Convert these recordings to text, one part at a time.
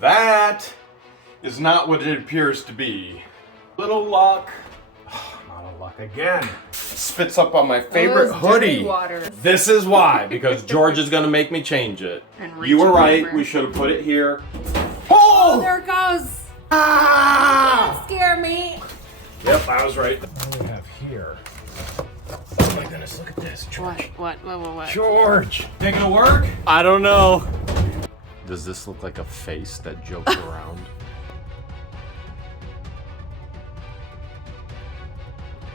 That is not what it appears to be. Little luck. Not a luck again. Spits up on my favorite hoodie. This is why, because George is gonna make me change it. You were right, we should have put it here. Oh, there it goes. Ah! Don't scare me. Yep, I was right. What do we have here? Oh my goodness, look at this, George. What? George! Think it'll work? I don't know. Does this look like a face that jokes around?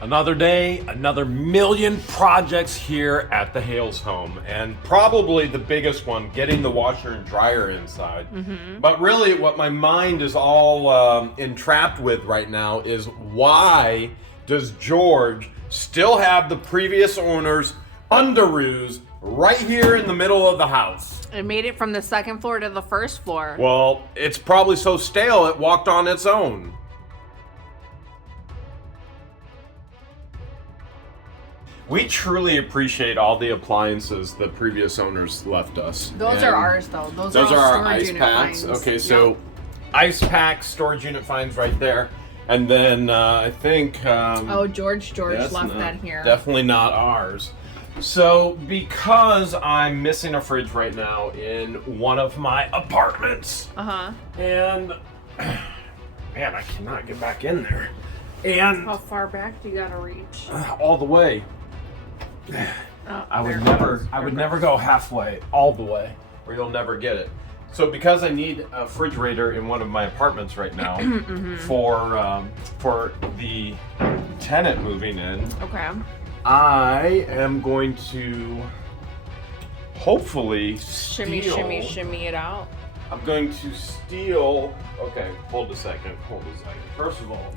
Another day, another million projects here at the Hale's home. And probably the biggest one, getting the washer and dryer inside. But really what my mind is all entrapped with right now is why does George still have the previous owner's underoos right here in the middle of the house? It made it from the second floor to the first floor. Well, it's probably so stale it walked on its own. We truly appreciate all the appliances the previous owners left us. Those are ours, though. Those are our storage ice unit packs. finds. Okay, so ice packs, storage unit finds right there. And then I think... George left that here. Definitely not ours. So, because I'm missing a fridge right now in one of my apartments. And, man, I cannot get back in there. And how far back do you gotta reach? all the way. I would never go halfway, all the way, or you'll never get it. So because I need a refrigerator in one of my apartments right now for the tenant moving in. Okay. I am going to hopefully shimmy it out. I'm going to steal. Okay, hold a second. First of all,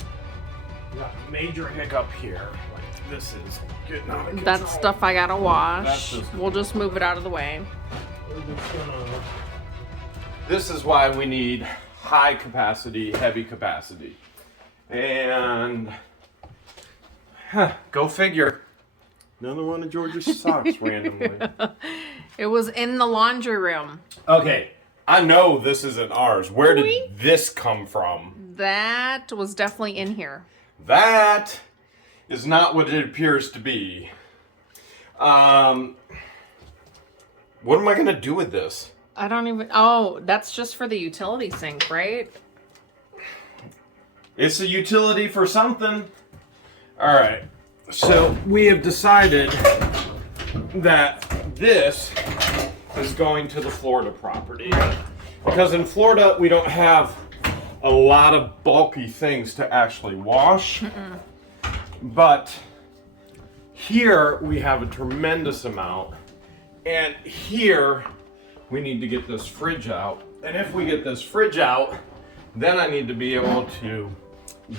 we got a major hiccup here. Like this is getting out of control. That's stuff I gotta wash. We'll just move it out of the way. This is why we need high capacity, heavy capacity. And go figure. Another one of George's socks randomly. It was in the laundry room. Okay, I know this isn't ours. Where did this come from? That was definitely in here. That is not what it appears to be. What am I gonna do with this? I don't even... Oh, that's just for the utility sink, right? It's a utility for something. All right. So we have decided that this is going to the Florida property. Because in Florida, we don't have a lot of bulky things to actually wash. But here we have a tremendous amount. And here we need to get this fridge out. And if we get this fridge out, then I need to be able to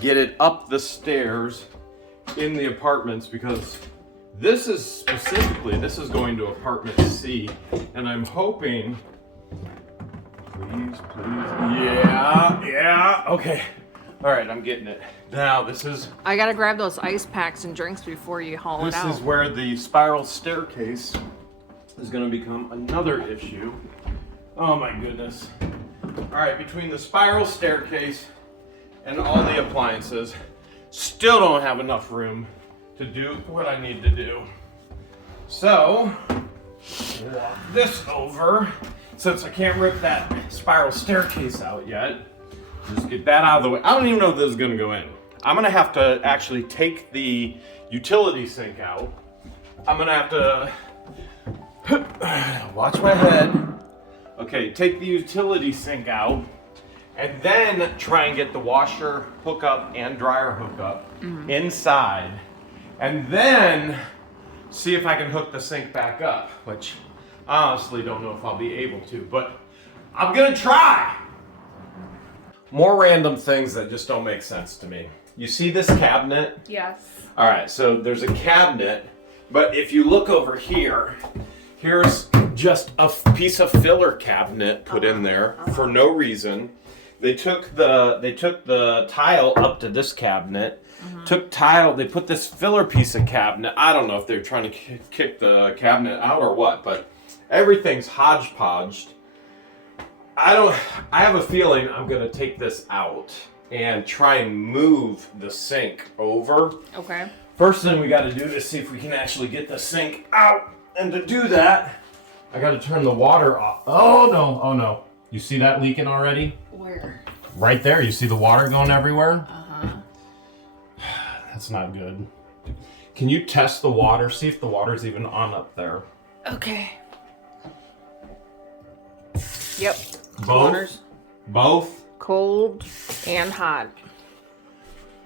get it up the stairs in the apartments, because this is going to apartment C, and I'm hoping, please, yeah, okay, all right, I'm getting it. Now I gotta grab those ice packs and drinks before you haul it out. This is where the spiral staircase is going to become another issue. Oh my goodness. All right, between the spiral staircase and all the appliances, still don't have enough room to do what I need to do. So, walk this over, since I can't rip that spiral staircase out yet. Just get that out of the way. I don't even know if this is gonna go in. I'm gonna have to actually take the utility sink out. I'm gonna have to, watch my head. Okay, take the utility sink out, and then try and get the washer hookup and dryer hookup inside, and then see if I can hook the sink back up, which I honestly don't know if I'll be able to, but I'm gonna try. More random things that just don't make sense to me. You see this cabinet? Yes. All right, so there's a cabinet, but if you look over here, here's just a piece of filler cabinet put in there for no reason. They took the tile up to this cabinet, they put this filler piece of cabinet. I don't know if they're trying to kick the cabinet out or what, but everything's hodgepodged. I have a feeling I'm gonna take this out and try and move the sink over. Okay. First thing we gotta do is see if we can actually get the sink out. And to do that, I gotta turn the water off. Oh no, oh no. You see that leaking already? Where? Right there, you see the water going everywhere? Uh-huh. That's not good. Can you test the water? See if the water's even on up there. Okay. Yep. Both? Water's Both? cold and hot.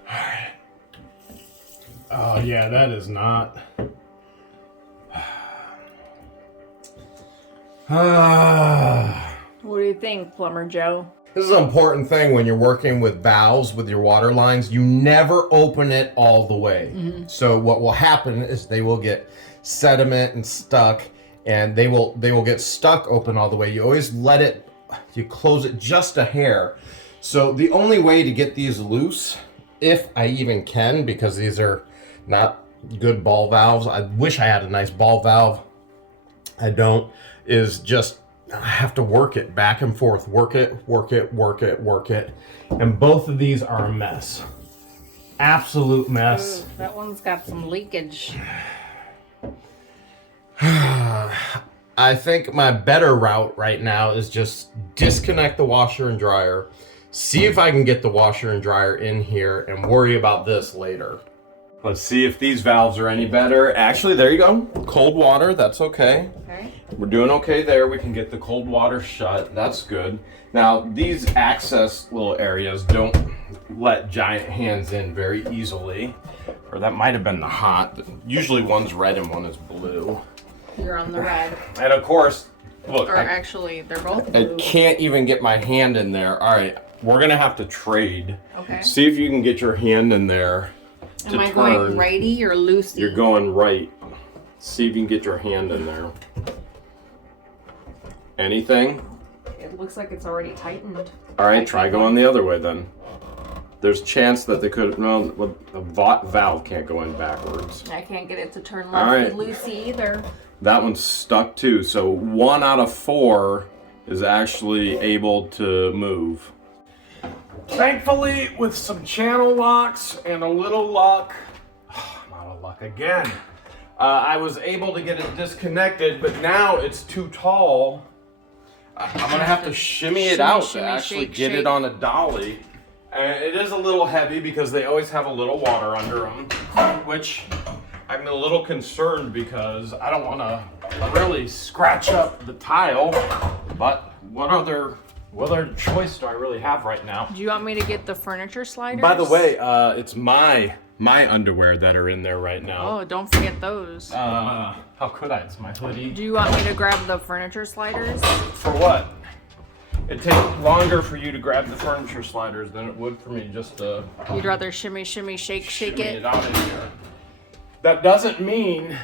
Alright. Oh yeah, that is not. What do you think, Plumber Joe? This is an important thing when you're working with valves with your water lines. You never open it all the way. So what will happen is they will get sediment and stuck, and they will get stuck open all the way. You always you close it just a hair. So the only way to get these loose, if I even can, because these are not good ball valves. I wish I had a nice ball valve. I don't. Is just I have to work it back and forth, work it. And both of these are a mess. Absolute mess. Ooh, that one's got some leakage. I think my better route right now is just disconnect the washer and dryer, see if I can get the washer and dryer in here, and worry about this later. Let's see if these valves are any better. Actually, there you go. Cold water, that's okay. Okay. We're doing okay there. We can get the cold water shut. That's good. Now, these access little areas don't let giant hands in very easily. Or that might have been the hot. Usually one's red and one is blue. You're on the red. And of course, look, Or actually, they're both I blue. can't even get my hand in there. All right, we're gonna have to trade. Okay. See if you can get your hand in there. Am I going righty or loosey? You're going right. See if you can get your hand in there. Anything? It looks like it's already tightened. All right, try going the other way then. There's a chance that they could. No, the valve can't go in backwards. I can't get it to turn All right. loosey either. That one's stuck too. So 1 out of 4 is actually able to move. Thankfully, with some channel locks and a little luck, not a luck again, I was able to get it disconnected, but now it's too tall. I'm gonna have to shimmy it out to actually get it on a dolly. It is a little heavy because they always have a little water under them, which I'm a little concerned because I don't want to really scratch up the tile. But what other choice do I really have right now? Do you want me to get the furniture sliders? By the way, it's my underwear that are in there right now. Oh, don't forget those. How could I? It's my hoodie. Do you want me to grab the furniture sliders? For what? It'd take longer for you to grab the furniture sliders than it would for me just to You'd rather shimmy, shimmy, shake shimmy it? it out in here. That doesn't mean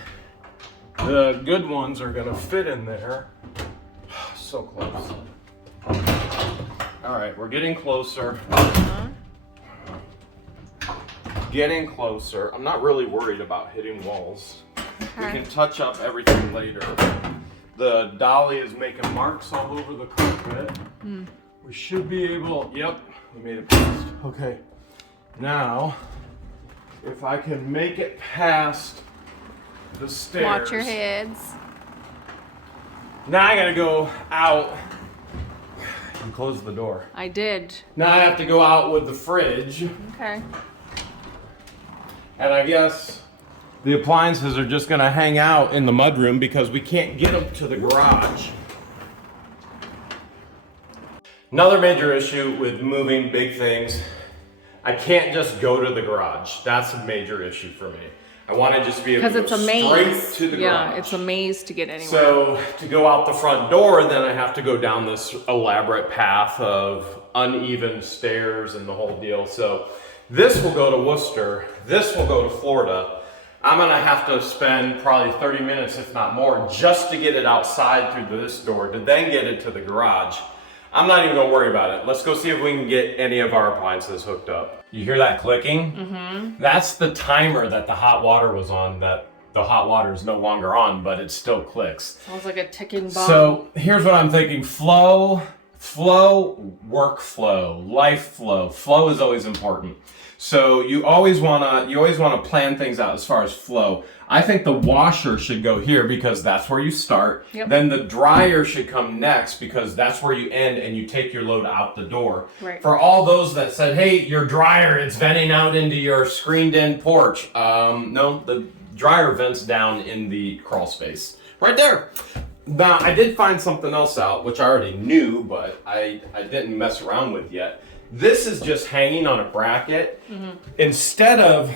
the good ones are gonna fit in there. So close. All right, we're getting closer. Getting closer. I'm not really worried about hitting walls. We can touch up everything later. The dolly is making marks all over the carpet. We should be able, yep, we made it past. Okay, now, if I can make it past the stairs. Watch your heads. Now I gotta go out and close the door. I did. Now I have to go out with the fridge. Okay. And I guess the appliances are just gonna hang out in the mudroom because we can't get them to the garage. Another major issue with moving big things, I can't just go to the garage. That's a major issue for me. I want to just be able Because to it's go a straight maze. to the garage. Yeah, it's a maze to get anywhere. So to go out the front door, then I have to go down this elaborate path of uneven stairs and the whole deal. So this will go to Wooster. This will go to Florida. I'm gonna have to spend probably 30 minutes, if not more, just to get it outside through this door to then get it to the garage. I'm not even gonna worry about it. Let's go see if we can get any of our appliances hooked up. You hear that clicking? Mm-hmm. That's the timer that the hot water was on, that the hot water is no longer on, but it still clicks. Sounds like a ticking bomb. So here's what I'm thinking. Flo, Flow, workflow, life flow. Flow is always important. So you always wanna plan things out as far as flow. I think the washer should go here because that's where you start. Yep. Then the dryer should come next because that's where you end and you take your load out the door. Right. For all those that said, hey, your dryer, it's venting out into your screened-in porch. No, the dryer vents down in the crawl space. Right there. Now, I did find something else out, which I already knew, but I didn't mess around with yet. This is just hanging on a bracket. Mm-hmm. Instead of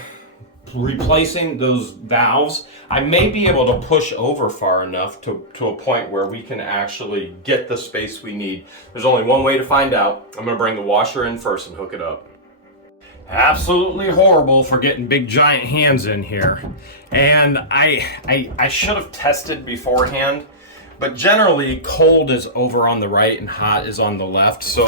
replacing those valves, I may be able to push over far enough to a point where we can actually get the space we need. There's only one way to find out. I'm gonna bring the washer in first and hook it up. Absolutely horrible for getting big giant hands in here. And I should have tested beforehand, but generally cold is over on the right and hot is on the left. So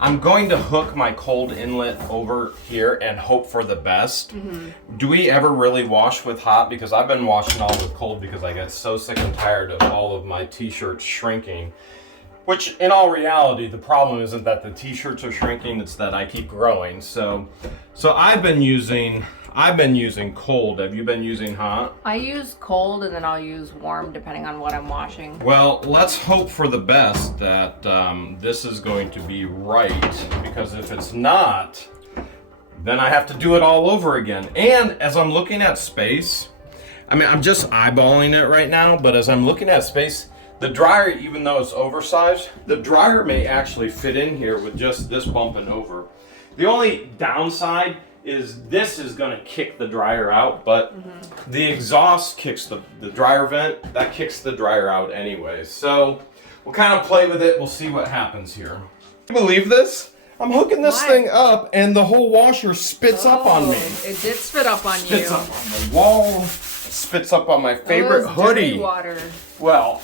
I'm going to hook my cold inlet over here and hope for the best. Mm-hmm. Do we ever really wash with hot? Because I've been washing all with cold because I get so sick and tired of all of my t-shirts shrinking. Which in all reality, the problem isn't that the t-shirts are shrinking, it's that I keep growing. So I've been using cold. Have you been using hot? I use cold and then I'll use warm depending on what I'm washing. Well, let's hope for the best that this is going to be right, because if it's not, then I have to do it all over again. And as I'm looking at space, I mean, I'm just eyeballing it right now, but as I'm looking at space, the dryer, even though it's oversized, the dryer may actually fit in here with just this bumping over. The only downside is this is going to kick the dryer out, but the exhaust kicks the dryer vent, that kicks the dryer out anyway. So we'll kind of play with it. We'll see what happens here. Can you believe this? I'm hooking this thing up and the whole washer spits up on me. It did spit up on you. Spits up on the wall, spits up on my favorite hoodie. Dirty water. Well,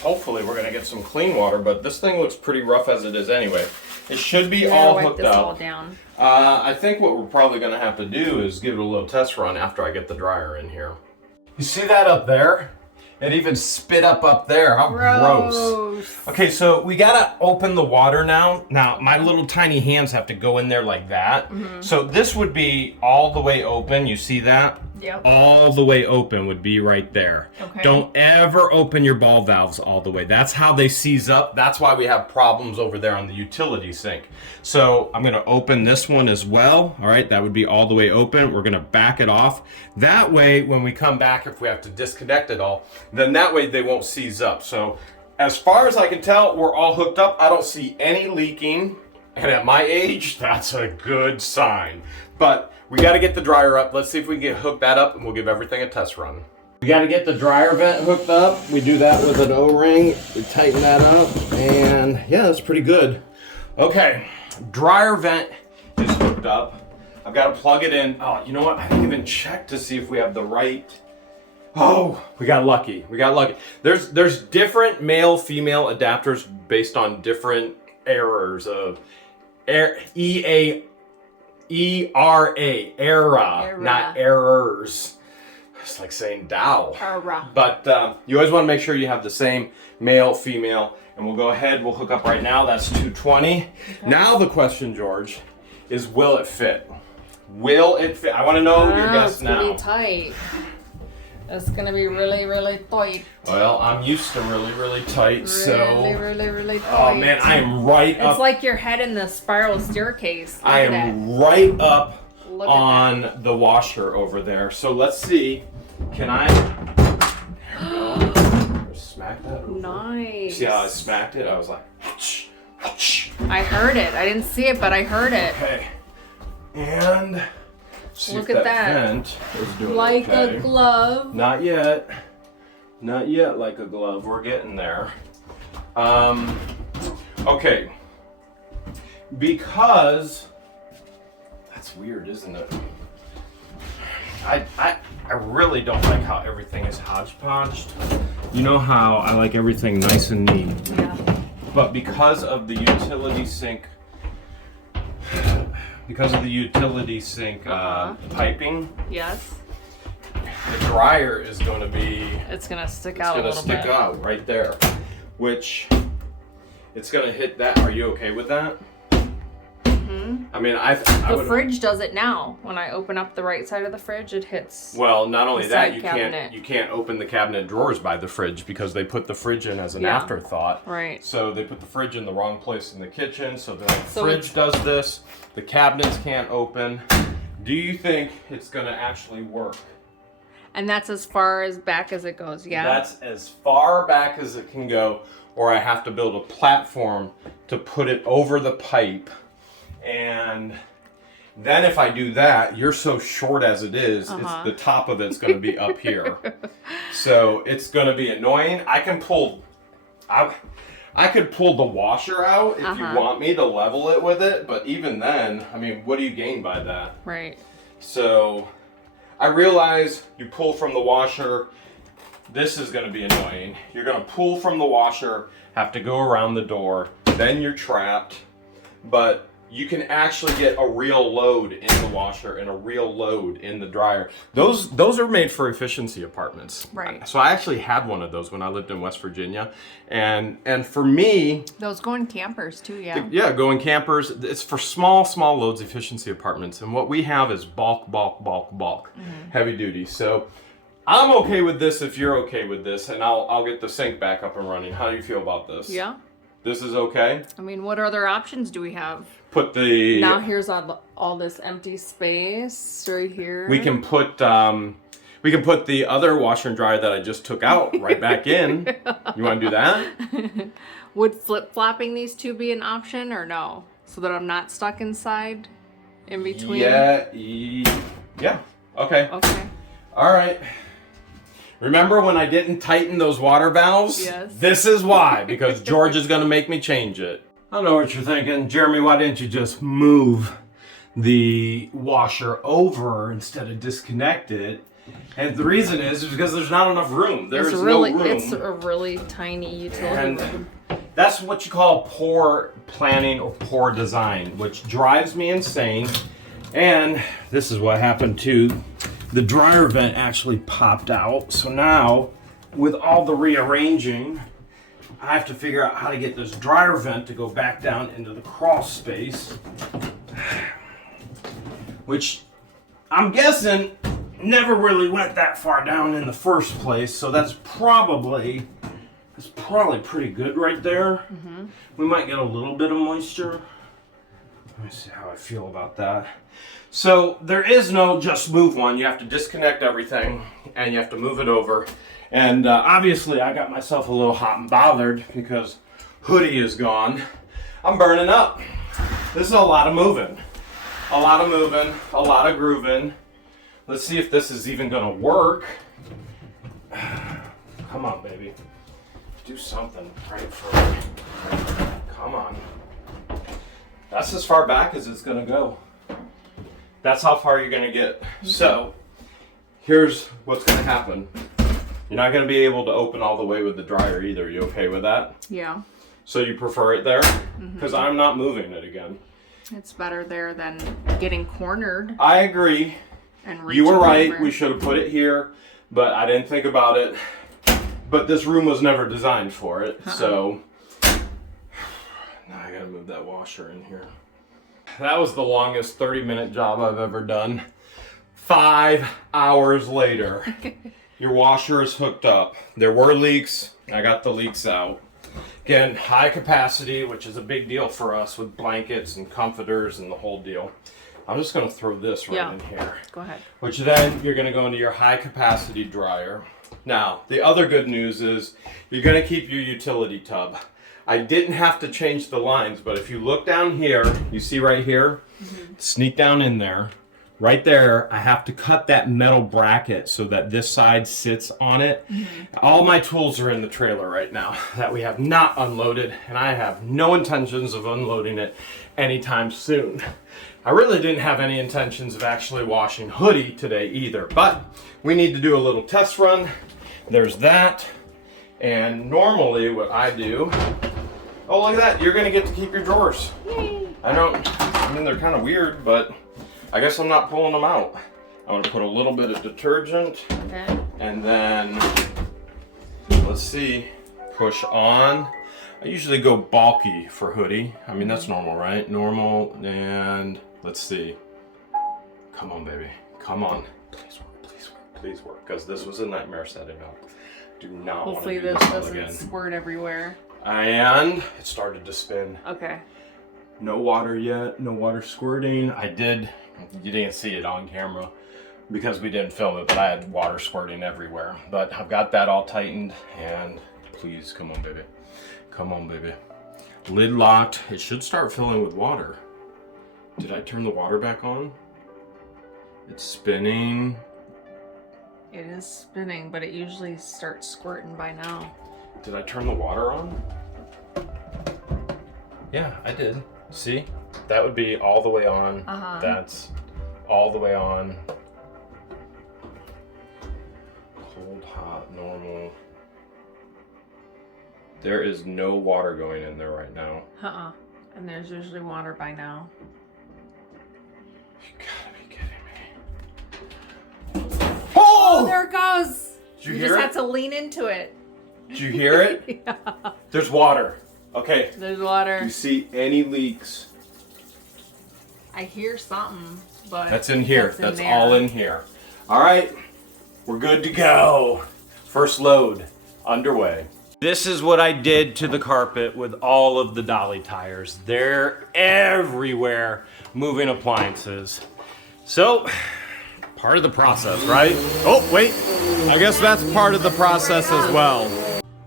hopefully we're gonna get some clean water, but this thing looks pretty rough as it is anyway. It should be all hooked up. All down. I think what we're probably gonna have to do is give it a little test run after I get the dryer in here. You see that up there? It even spit up there. How gross. Okay, so we gotta open the water now. Now, my little tiny hands have to go in there like that. Mm-hmm. So this would be all the way open. You see that? Yep. All the way open would be right there. Okay. Don't ever open your ball valves all the way. That's how they seize up. That's why we have problems over there on the utility sink. So I'm gonna open this one as well. All right, that would be all the way open. We're gonna back it off. That way, when we come back, if we have to disconnect it all, then that way they won't seize up. So as far as I can tell, we're all hooked up. I don't see any leaking. And at my age, that's a good sign. But we got to get the dryer up. Let's see if we can get hooked that up and we'll give everything a test run. We got to get the dryer vent hooked up. We do that with an O-ring. We tighten that up and yeah, that's pretty good. Okay, dryer vent is hooked up. I've got to plug it in. Oh, you know what? I didn't even check to see if we have the right. Oh, we got lucky. We got lucky. There's different male-female adapters based on different errors of ERA, not errors. It's like saying Dow. But you always want to make sure you have the same male, female, and we'll go ahead. We'll hook up right now. That's 220. Okay. Now the question, George, is will it fit? Will it fit? I want to know your guess now. It's pretty tight. It's gonna be really, really tight. Well, I'm used to really, really tight, really tight. Oh man, I am right up. It's like your head in the spiral staircase. I am right up on the washer over there. So let's see. Can I? There we go. Smack that over. Nice. See how I smacked it? I was like, Hutch, hutch. I heard it. I didn't see it, but I heard it. Okay. And. See look if at that. Vent is doing like okay. a glove. Not yet. Not yet like a glove. We're getting there. Okay. Because that's weird, isn't it? I really don't like how everything is hodgepodged. You know how I like everything nice and neat. Yeah. But because of the utility sink piping. Yes. The dryer is going to be. It's going to stick out a little bit. It's going to stick out right there, which it's gonna hit that. Are you okay with that? I mean, The fridge does it now. When I open up the right side of the fridge, it hits. Well, not only the that, side cabinet. you can't open the cabinet drawers by the fridge because they put the fridge in as an afterthought. Right. So they put the fridge in the wrong place in the kitchen. So the So fridge does this. The cabinets can't open. Do you think it's gonna actually work? And that's as far as back as it goes, yeah? That's as far back as it can go, or I have to build a platform to put it over the pipe. And then if I do that, you're so short as it is, it's the top of it's going to be up here. So it's going to be annoying. I can pull, I could pull the washer out if you want me to level it with it. But even then, I mean, what do you gain by that? Right. So I realize you pull from the washer. This is going to be annoying. You're going to pull from the washer, have to go around the door, then you're trapped. But you can actually get a real load in the washer and a real load in the dryer. Those are made for efficiency apartments. Right. So I actually had one of those when I lived in West Virginia. And for me, Those go in campers too, yeah. yeah, going campers, it's for small loads efficiency apartments. And what we have is bulk, heavy duty. So I'm okay with this if you're okay with this, and I'll get the sink back up and running. How do you feel about this? Yeah. This is okay? I mean, what other options do we have? Put the... Now here's all this empty space right here. We can put the other washer and dryer that I just took out right back in. You want to do that? Would flip-flopping these two be an option or no? So that I'm not stuck inside in between? Yeah. Okay. Okay. All right. Remember when I didn't tighten those water valves? Yes. This is why, because George is going to make me change it. I know what you're thinking. Jeremy, why didn't you just move the washer over instead of disconnect it? And the reason is because there's not enough room. There's no room. It's a really tiny utility room. That's what you call poor planning or poor design, which drives me insane. And this is what happened too. The dryer vent actually popped out. So now, with all the rearranging, I have to figure out how to get this dryer vent to go back down into the crawl space. Which, I'm guessing, never really went that far down in the first place. So that's probably pretty good right there. We might get a little bit of moisture. Let me see how I feel about that. So there is no just move one. You have to disconnect everything and you have to move it over. And obviously I got myself a little hot and bothered because hoodie is gone. I'm burning up. This is a lot of moving. A lot of grooving. Let's see if this is even gonna work. Come on, baby. Do something right for me. Come on. That's as far back as it's gonna go. That's how far you're gonna get. So, here's what's gonna happen. You're not gonna be able to open all the way with the dryer either. You okay with that? Yeah. So you prefer it there? Because I'm not moving it again. It's better there than getting cornered. I agree. And You were right. over. We should have put it here, but I didn't think about it. But this room was never designed for it, so now I gotta move that washer in here. That was the longest 30-minute job I've ever done. 5 hours later, your washer is hooked up. There were leaks. I got the leaks out. Again, high capacity, which is a big deal for us with blankets and comforters and the whole deal. I'm just gonna throw this right in here. Go ahead. Which then you're gonna go into your high capacity dryer. Now, the other good news is you're gonna keep your utility tub. I didn't have to change the lines, but if you look down here, you see right here, sneak down in there. Right there, I have to cut that metal bracket so that this side sits on it. All my tools are in the trailer right now that we have not unloaded, and I have no intentions of unloading it anytime soon. I really didn't have any intentions of actually washing hoodie today either, but we need to do a little test run. There's that, and normally what I do, oh look at that, you're gonna get to keep your drawers. Yay. I mean they're kind of weird, but I guess I'm not pulling them out. I'm gonna put a little bit of detergent, and then, let's see, push on. I usually go bulky for hoodie. I mean, that's normal, right? Normal, and let's see. Come on, baby. Come on. Please work, please work, please work. Because this was a nightmare setting up. Do not want to Hopefully do this this all doesn't again. squirt everywhere. And it started to spin. Okay. No water yet, no water squirting. You didn't see it on camera because we didn't film it, but I had water squirting everywhere. But I've got that all tightened, and please, come on, baby. Come on, baby. Lid locked. It should start filling with water. Did I turn the water back on? It's spinning. It is spinning, but it usually starts squirting by now. Did I turn the water on? Yeah, I did. See? That would be all the way on. That's all the way on. Cold, hot, normal. There is no water going in there right now. And there's usually water by now. You gotta be kidding me. Oh, there it goes. Did you You hear just it? had to lean into it. Did you hear it? Yeah. There's water. Okay. There's water. You see any leaks? I hear something, but That's in here. That's there. all in here. All right. We're good to go. First load underway. This is what I did to the carpet with all of the dolly tires. They're everywhere, moving appliances. So, part of the process, right? Oh, wait. I guess that's part of the process as well.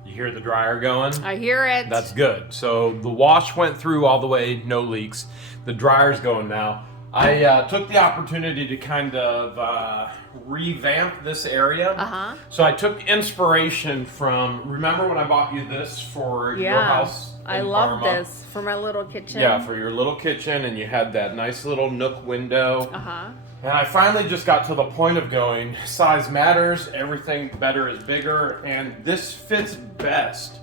You hear the dryer going? I hear it. That's good. So the wash went through all the way, no leaks. The dryer's going now. I took the opportunity to kind of revamp this area. So I took inspiration from, remember when I bought you this for your house in I love Parma? this for my little kitchen. Yeah, for your little kitchen, and you had that nice little nook window. And I finally just got to the point of going, size matters, everything better is bigger, and this fits best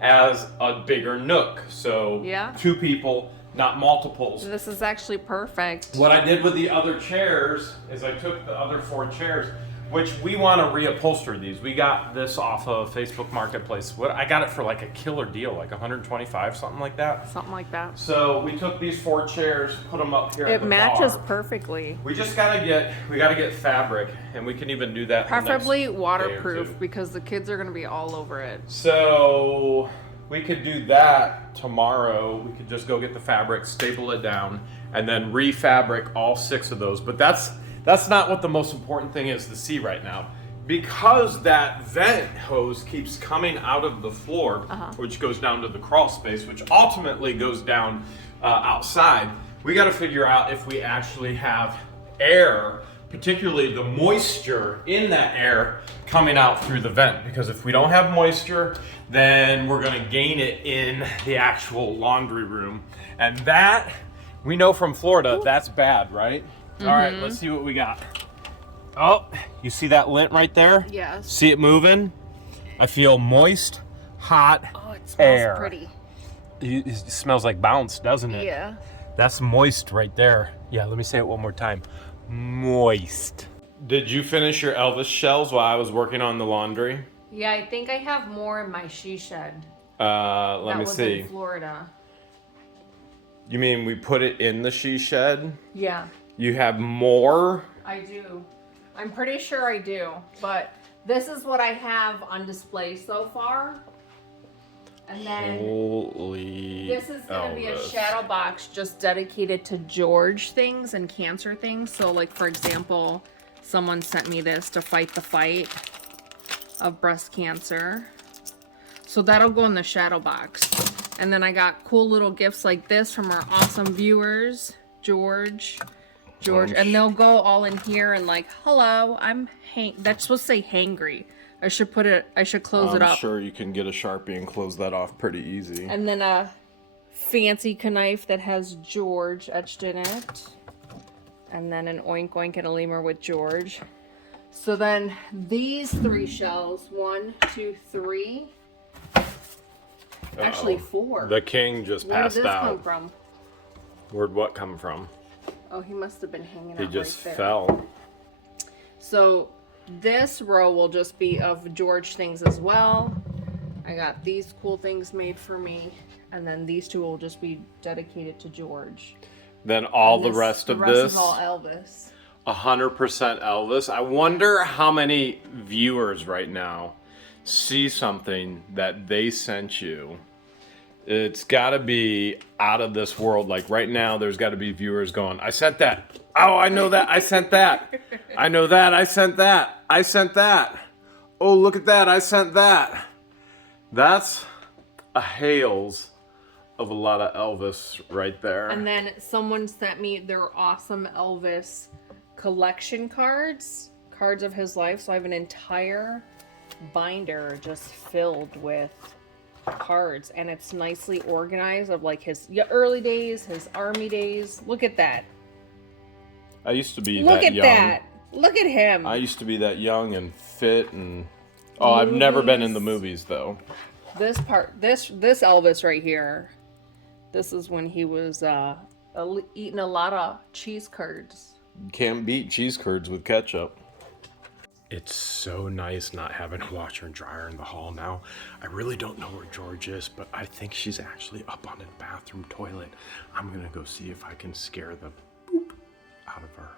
as a bigger nook. So 2 people, not multiples. This is actually perfect. What I did with the other chairs is I took the other 4 chairs, which we want to reupholster these. We got this off of Facebook Marketplace. I got it for like a killer deal, like 125, something like that. Something like that. So we took these 4 chairs, put them up here. It matches perfectly. We just gotta get fabric, and we can even do that. Preferably the next waterproof day or 2. because the kids are gonna be all over it. So we could do that tomorrow. We could just go get the fabric, staple it down, and then refabric all 6 of those. But that's not what the most important thing is to see right now. Because that vent hose keeps coming out of the floor, which goes down to the crawl space, which ultimately goes down outside, we got to figure out if we actually have air, particularly the moisture in that air coming out through the vent. Because if we don't have moisture, then we're going to gain it in the actual laundry room. And that, we know from Florida, that's bad, right? All right, let's see what we got. Oh, you see that lint right there? Yes. See it moving? I feel moist, hot It smells air. pretty. It smells like bounce, doesn't it? Yeah. That's moist right there. Yeah, let me say it one more time. Moist. Did you finish your Elvis shells while I was working on the laundry? Yeah, I think I have more in my she shed. Let me was see. in Florida. You mean we put it in the she shed? Yeah, You have more? I do. I'm pretty sure I do. But this is what I have on display so far. And then Holy this is going to be a Elvis. shadow box just dedicated to George things and cancer things. So like, for example, someone sent me this to fight the fight of breast cancer. So that'll go in the shadow box. And then I got cool little gifts like this from our awesome viewers, George, and they'll go all in here and like, hello, that's supposed to say hangry. I should close it up. I'm sure you can get a Sharpie and close that off pretty easy. And then a fancy knife that has George etched in it. And then an oink oink and a lemur with George. So then these 3 shells, 1, 2, 3. Actually 4. The king just Where did passed this out. come from? Where'd what come from? Oh, he must have been hanging out He just right there. fell. So this row will just be of George things as well. I got these cool things made for me, and then these two will just be dedicated to George. Then all And the this- rest of the rest this, is all Elvis. 100% Elvis. I wonder how many viewers right now see something that they sent you. It's got to be out of this world. Like right now, there's got to be viewers going, I sent that. Oh, I know that. I sent that. I know that. I sent that. I sent that. Oh, look at that. I sent that. That's a Hales of a lot of Elvis right there. And then someone sent me their awesome Elvis collection cards of his life. So I have an entire binder just filled with cards, and it's nicely organized of like his early days, his army days. Look at that. I used to be Look that at young. that. Look at him. I used to be that young and fit and... Oh, I've never been in the movies, though. This Elvis right here. This is when he was eating a lot of cheese curds. Can't beat cheese curds with ketchup. It's so nice not having a washer and dryer in the hall now. I really don't know where George is, but I think she's actually up on the bathroom toilet. I'm gonna go see if I can scare the boop out of her.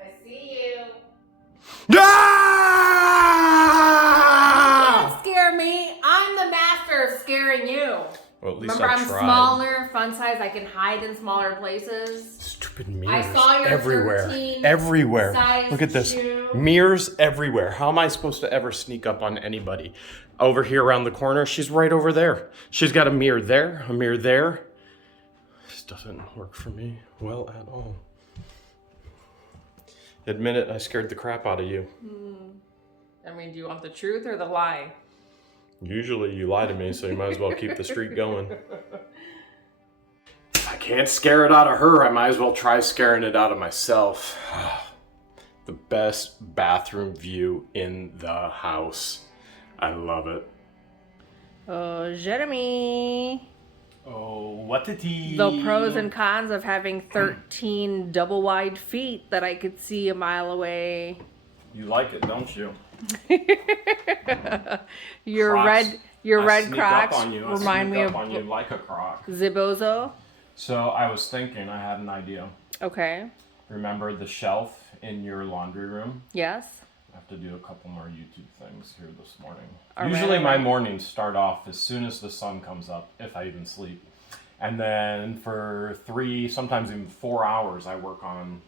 I see you. Ah! Don't scare me. I'm the master of scaring you. Well, at least Remember, I I'm tried. smaller, fun size. I can hide in smaller places. Stupid mirrors I saw your everywhere. 13 Everywhere. size Look at this. shoe. Mirrors everywhere. How am I supposed to ever sneak up on anybody? Over here around the corner, she's right over there. She's got a mirror there, a mirror there. This doesn't work for me well at all. Admit it, I scared the crap out of you. I mean, do you want the truth or the lie? Usually you lie to me, so you might as well keep the streak going. If I can't scare it out of her, I might as well try scaring it out of myself. The best bathroom view in the house. I love it. Oh, Jeremy. Oh, what the tea? The pros and cons of having 13 double wide feet that I could see a mile away. You like it, don't you? Your Crocs. red sneak Crocs up on you. remind me of on you like a croc. Zibozo. So I was thinking, I had an idea. Okay. Remember the shelf in your laundry room? Yes. I have to do a couple more YouTube things here this morning. All right, Usually all my right. mornings start off as soon as the sun comes up, if I even sleep. And then for 3, sometimes even 4 hours, I work on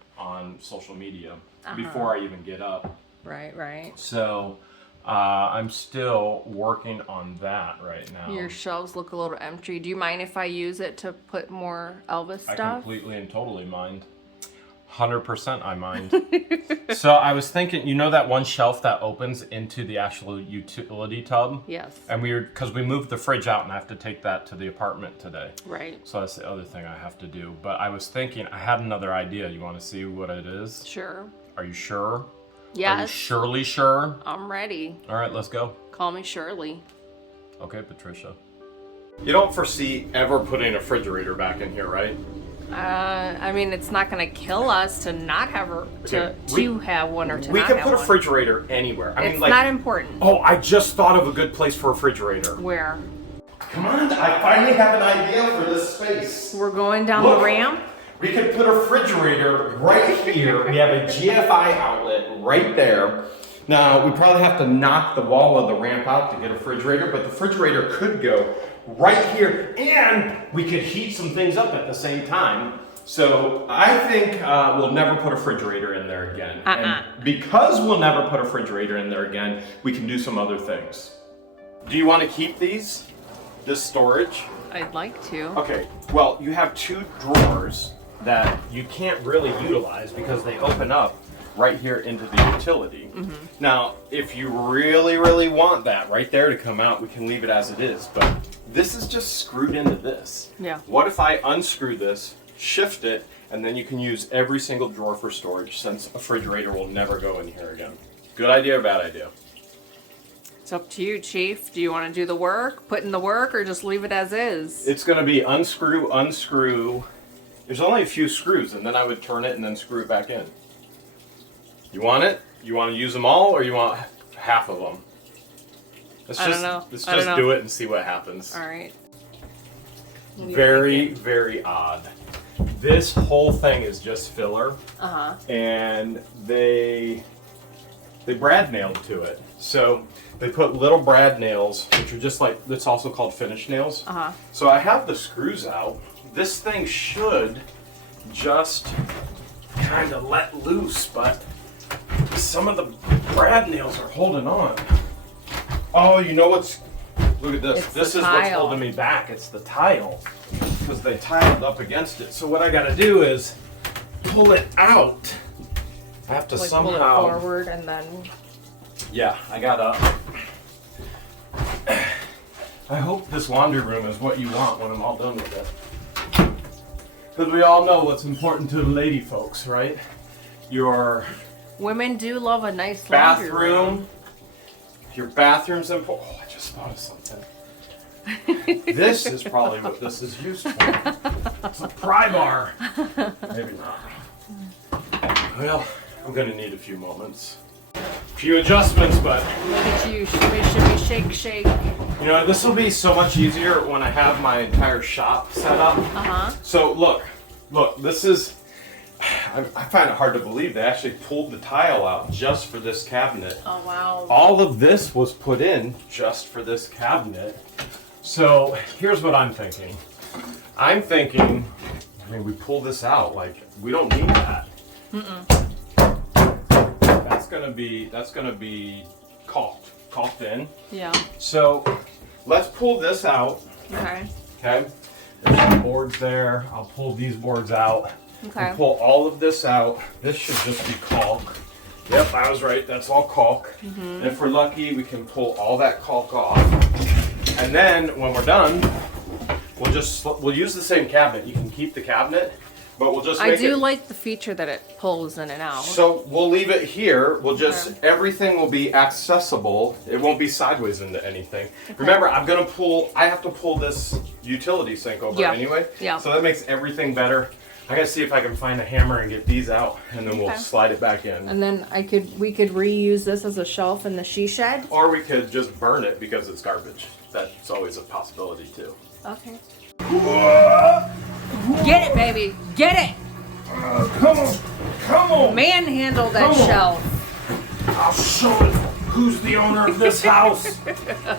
social media before I even get up. Right, right. So I'm still working on that right now. Your shelves look a little empty. Do you mind if I use it to put more Elvis I stuff? completely and totally mind. 100% I mind. So I was thinking, you know that one shelf that opens into the actual utility tub? Yes. And because we moved the fridge out and I have to take that to the apartment today. Right. So that's the other thing I have to do. But I was thinking, I had another idea. You want to see what it is? Sure. Are you sure? Are you Yes. surely sure? I'm ready. All right, let's go. Call me Shirley. Okay, Patricia. You don't foresee ever putting a refrigerator back in here, right? I mean, it's not going to kill us to not have her to have one or to We not can have put a one. refrigerator anywhere. I It's mean, like, not important. oh, I just thought of a good place for a refrigerator. Where? Come on, I finally have an idea for this space. We're going down Look. the ramp? We could put a refrigerator right here. We have a GFI outlet right there. Now, we probably have to knock the wall of the ramp out to get a refrigerator, but the refrigerator could go right here, and we could heat some things up at the same time. So I think we'll never put a refrigerator in there again. And because we'll never put a refrigerator in there again, we can do some other things. Do you want to keep these? This storage? I'd like to. Okay, well, you have 2 drawers that you can't really utilize because they open up right here into the utility. Now, if you really, really want that right there to come out, we can leave it as it is, but this is just screwed into this. Yeah. What if I unscrew this, shift it, and then you can use every single drawer for storage since a refrigerator will never go in here again? Good idea or bad idea? It's up to you, Chief. Do you want to do the work, put in the work, or just leave it as is? It's gonna be unscrew, unscrew. There's only a few screws, and then I would turn it and then screw it back in. You want it? You want to use them all, or you want half of them? I don't know. Let's I don't just know. do it and see what happens. All right. Very, very odd. This whole thing is just filler, and they brad nailed to it. So they put little brad nails, which are just like, it's also called finish nails. So I have the screws out. This thing should just kind of let loose, but some of the brad nails are holding on. Oh, you know what's, look at this. It's This the is what's tile. holding me back. It's the tile, because they tiled up against it. So what I gotta do is pull it out. I have to Like somehow pull it forward and then. Yeah, I gotta. I hope this laundry room is what you want when I'm all done with it. Because we all know what's important to the lady folks, right? Your Women do love a nice laundry bathroom. Your bathroom's important. Oh, I just thought of something. This is probably what this is used for. It's a pry bar. Maybe not. Well, I'm gonna need a few moments. A few adjustments, but Look at you, shimmy, shimmy, shake, shake. you know, this will be so much easier when I have my entire shop set up. So look, this is, I find it hard to believe they actually pulled the tile out just for this cabinet. Oh wow. All of this was put in just for this cabinet. So here's what I'm thinking. I'm thinking, I mean, we pull this out, like, we don't need that. That's gonna be caulked in. Yeah. So let's pull this out. Okay. Okay. There's some boards there. I'll pull these boards out. Okay. And pull all of this out. This should just be caulk. Yep, I was right. That's all caulk. And if we're lucky, we can pull all that caulk off. And then when we're done, we'll use the same cabinet. You can keep the cabinet, but we'll just make I do like the feature that it pulls in and out. So we'll leave it here. We'll just, everything will be accessible. It won't be sideways into anything. Remember, I have to pull this utility sink over anyway. Yeah. So that makes everything better. I gotta see if I can find a hammer and get these out, and then we'll slide it back in. And then we could reuse this as a shelf in the she shed. Or we could just burn it because it's garbage. That's always a possibility too. Okay. Get it, baby. Get it. Come on! Manhandle that Come on. shelf. I'll show it who's the owner of this house.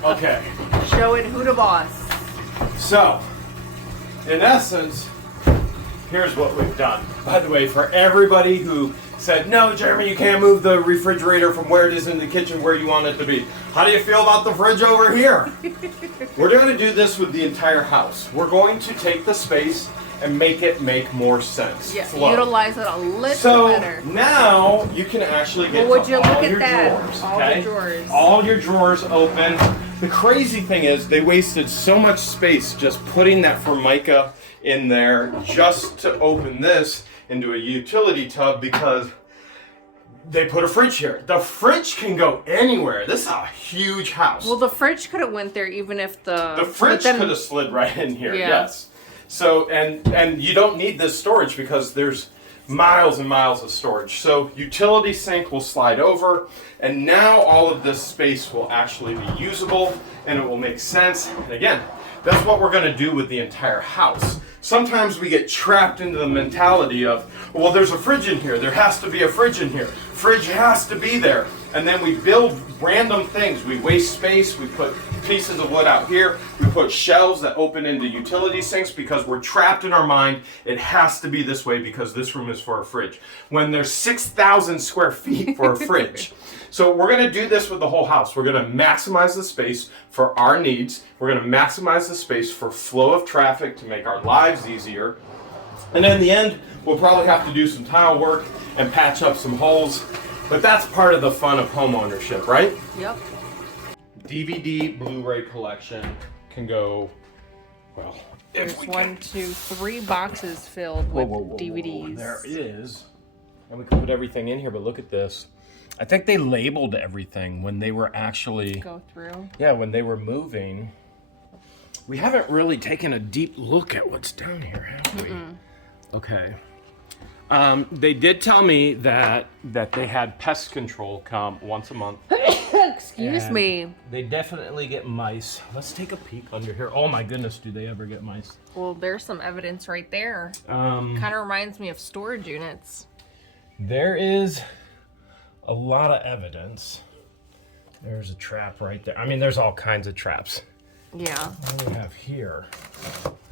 Okay. Show it who the boss. So, in essence, here's what we've done. By the way, for everybody who said, no, Jeremy, you can't move the refrigerator from where it is in the kitchen where you want it to be. How do you feel about the fridge over here? We're going to do this with the entire house. We're going to take the space and make it make more sense. Yeah, Flow. utilize it a little better. So now you can actually get Well, would to you all look at your that? drawers. All the okay? drawers. All your drawers open. The crazy thing is they wasted so much space just putting that Formica in there just to open this into a utility tub because they put a fridge here. The fridge can go anywhere. This is a huge house. Well, the fridge could have went there even if The fridge could have slid right in here, yes. So, and you don't need this storage because there's miles and miles of storage. So utility sink will slide over, and now all of this space will actually be usable, and it will make sense. And again, that's what we're gonna do with the entire house. Sometimes we get trapped into the mentality of, well, there's a fridge in here. There has to be a fridge in here. Fridge has to be there. And then we build random things. We waste space. We put pieces of wood out here. We put shelves that open into utility sinks because we're trapped in our mind. It has to be this way because this room is for a fridge. When there's 6,000 square feet for a fridge. So we're going to do this with the whole house. We're going to maximize the space for our needs. We're going to maximize the space for flow of traffic to make our lives easier. And in the end, we'll probably have to do some tile work and patch up some holes. But that's part of the fun of home ownership, right? Yep. DVD Blu-ray collection can go, well, There's 1, 2, 3 boxes filled with DVDs. There is. And we can put everything in here, but look at this. I think they labeled everything when they were actually... Go through. Yeah, when they were moving. We haven't really taken a deep look at what's down here, have we? Okay. They did tell me that they had pest control come once a month. Excuse And me. They definitely get mice. Let's take a peek under here. Oh my goodness, do they ever get mice? Well, there's some evidence right there. Kind of reminds me of storage units. There is a lot of evidence. There's a trap right there. I mean, there's all kinds of traps. Yeah. What do we have here?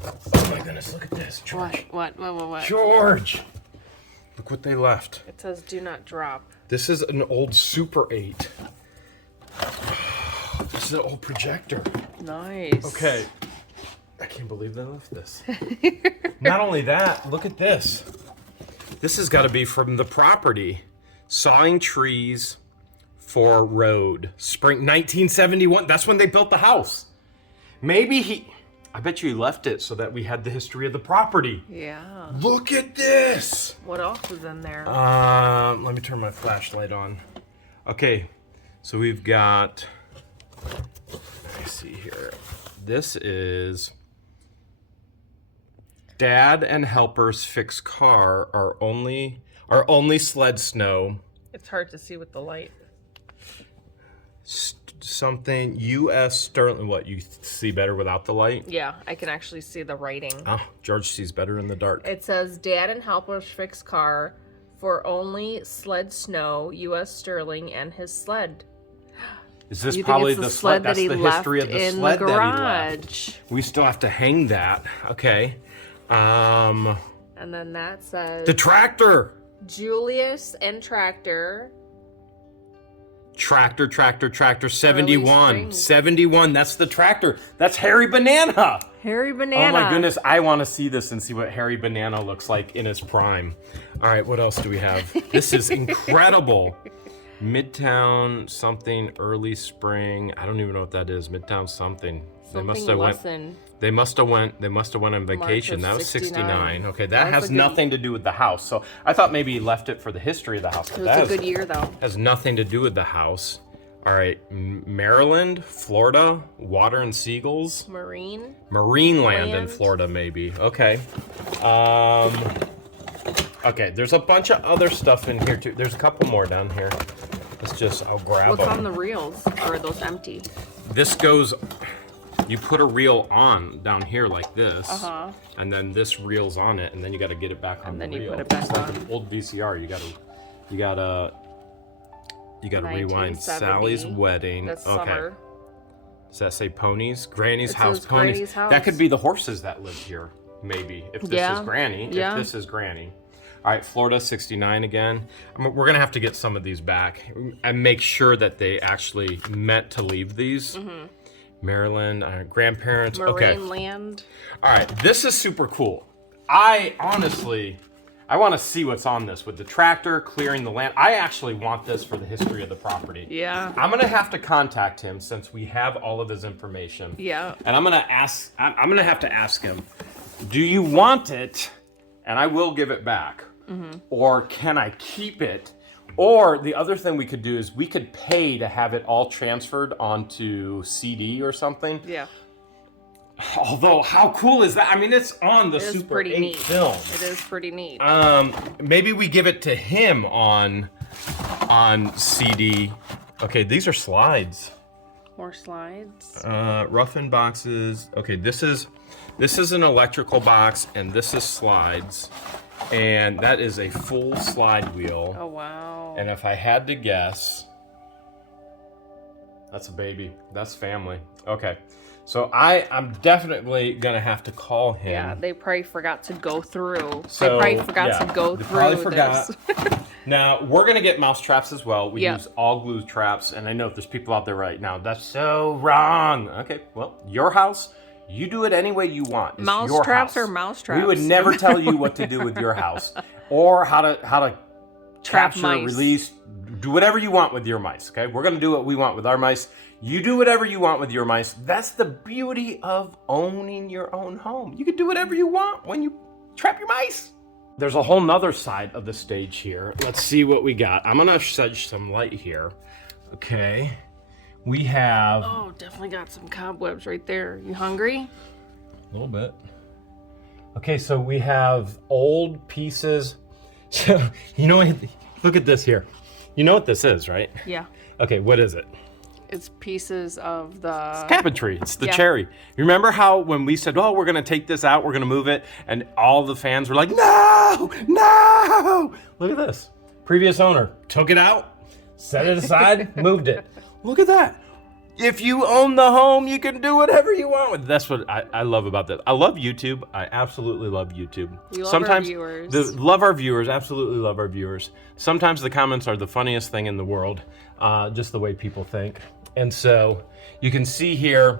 Oh my goodness, look at this, George. What? George! Look what they left. It says do not drop. This is an old Super 8. This is an old projector. Nice. Okay. I can't believe they left this. Not only that, look at this. This has got to be from the property. Sawing trees for road. Spring 1971. That's when they built the house. Maybe I bet you he left it so that we had the history of the property. Yeah. Look at this. What else is in there? Let me turn my flashlight on. Okay, so we've got, let me see here. This is Dad and helpers fix car are only sled snow. It's hard to see with the light. Something U.S. Sterling. What, you see better without the light? Yeah, I can actually see the writing. Oh, George sees better in the dark. It says Dad and helpers fix car for only sled snow, U.S. Sterling, and his sled. Is this You think probably it's the sled? That's that he the left history of the in sled the that he garage? left. We still have to hang that. Okay. And then that says The tractor. Julius and Tractor. Tractor, 71. springs. 71, that's the tractor. That's Harry Banana. Harry Banana. Oh my goodness, I want to see this and see what Harry Banana looks like in his prime. All right, what else do we have? This is incredible. Midtown something, early spring. I don't even know what that is. Midtown something. They must have went on vacation. That was 69. Okay, that has nothing to do with the house. So I thought maybe he left it for the history of the house. It was a good year though. Has nothing to do with the house. All right, Maryland, Florida, water and seagulls. Marine Land in land. Florida, maybe. Okay. Okay, there's a bunch of other stuff in here too. There's a couple more down here. I'll grab What's them. on the reels? Or are those empty? This goes, you put a reel on down here like this, and then this reel's on it, and then you got to get it back on the reel. And then you put it back it's like on. an old VCR. You gotta rewind 1970. Sally's wedding. That's okay. summer. Does that say ponies? Granny's It house says ponies. Granny's house. That could be the horses that lived here, maybe. If this Yeah. is Granny. Yeah. If this is Granny. All right, Florida 69 again. We're gonna have to get some of these back and make sure that they actually meant to leave these. Maryland, grandparents. Okay. Marine land. All right, this is super cool. I want to see what's on this with the tractor clearing the land. I actually want this for the history of the property. Yeah. I'm gonna have to contact him since we have all of his information. Yeah. And I'm gonna have to ask him, do you want it? And I will give it back. Or can I keep it? Or the other thing we could do is we could pay to have it all transferred onto CD or something. Yeah. Although, how cool is that? I mean, it's on the It is Super pretty 8 neat. film. It is pretty neat. Maybe we give it to him on CD. Okay, these are slides. More slides. Rough-in boxes. Okay, this is an electrical box, and this is slides. And that is a full slide wheel. Oh, wow. And if I had to guess, that's a baby. That's family. Okay. So I'm definitely going to have to call him. Yeah, they probably forgot to go through. So, they probably forgot to go they through probably forgot. this. Now, we're going to get mouse traps as well. We Yeah. use all glue traps. And I know if there's people out there right now, that's so wrong. Okay, well, your house, you do it any way you want. It's Mouse your traps house. or mouse traps? We would never tell you what to do with your house or how to Trap capture, mice. release, do whatever you want with your mice, okay? We're going to do what we want with our mice. You do whatever you want with your mice. That's the beauty of owning your own home. You can do whatever you want when you trap your mice. There's a whole nother side of the stage here. Let's see what we got. I'm going to shed some light here. Okay. We have... Oh, definitely got some cobwebs right there. You hungry? A little bit. Okay, so we have old pieces. So, you know what? Look at this here. You know what this is, right? Yeah. Okay, what is it? It's pieces of the Cabinetry. It's the Yeah. cherry. You remember how when we said, oh, we're going to take this out, we're going to move it, and all the fans were like, no, no. Look at this. Previous owner took it out, set it aside, moved it. Look at that. If you own the home, you can do whatever you want with it. That's what I love about that. I love YouTube. I absolutely love YouTube. We love our viewers. Love our viewers. Absolutely love our viewers. Sometimes the comments are the funniest thing in the world, just the way people think. And so you can see here,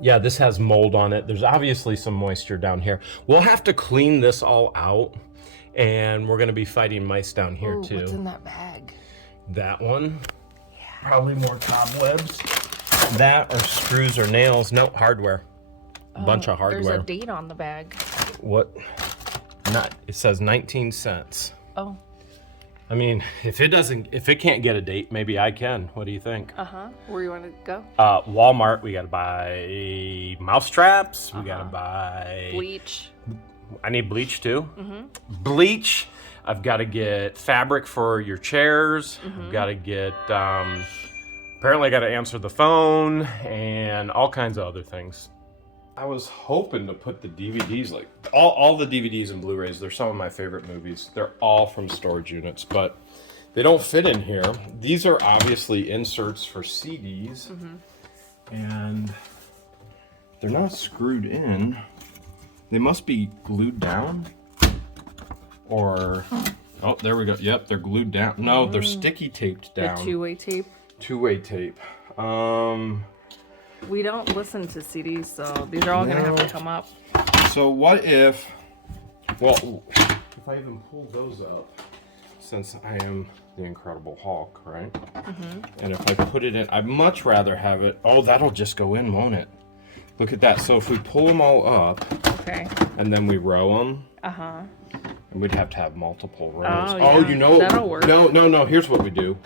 yeah, this has mold on it. There's obviously some moisture down here. We'll have to clean this all out, and we're gonna be fighting mice down here too. What's in that bag? That one, probably more cobwebs. That or screws or nails. No, hardware. A bunch of hardware. There's a date on the bag. What? Not. It says 19 cents. Oh. I mean, if it can't get a date, maybe I can. What do you think? Where you want to go? Walmart. We gotta buy mouse traps. We gotta buy Bleach. I need bleach too. Bleach. I've got to get fabric for your chairs. I've got to get. Apparently, I got to answer the phone and all kinds of other things. I was hoping to put the DVDs, like all the DVDs and Blu-rays. They're some of my favorite movies. They're all from storage units, but they don't fit in here. These are obviously inserts for CDs, and they're not screwed in. They must be glued down, or oh, there we go. Yep, they're glued down. No, they're sticky taped down. The two-way tape. Two-way tape. We don't listen to CDs, so these are all gonna have to come up. So what if, well, if I even pull those up, since I am the Incredible Hulk, right? And if I put it in, I'd much rather have it, oh, that'll just go in, won't it? Look at that. So if we pull them all up, Okay. and then we row them, and we'd have to have multiple rows. Oh, Oh, yeah. you know, That'll work. No, here's what we do.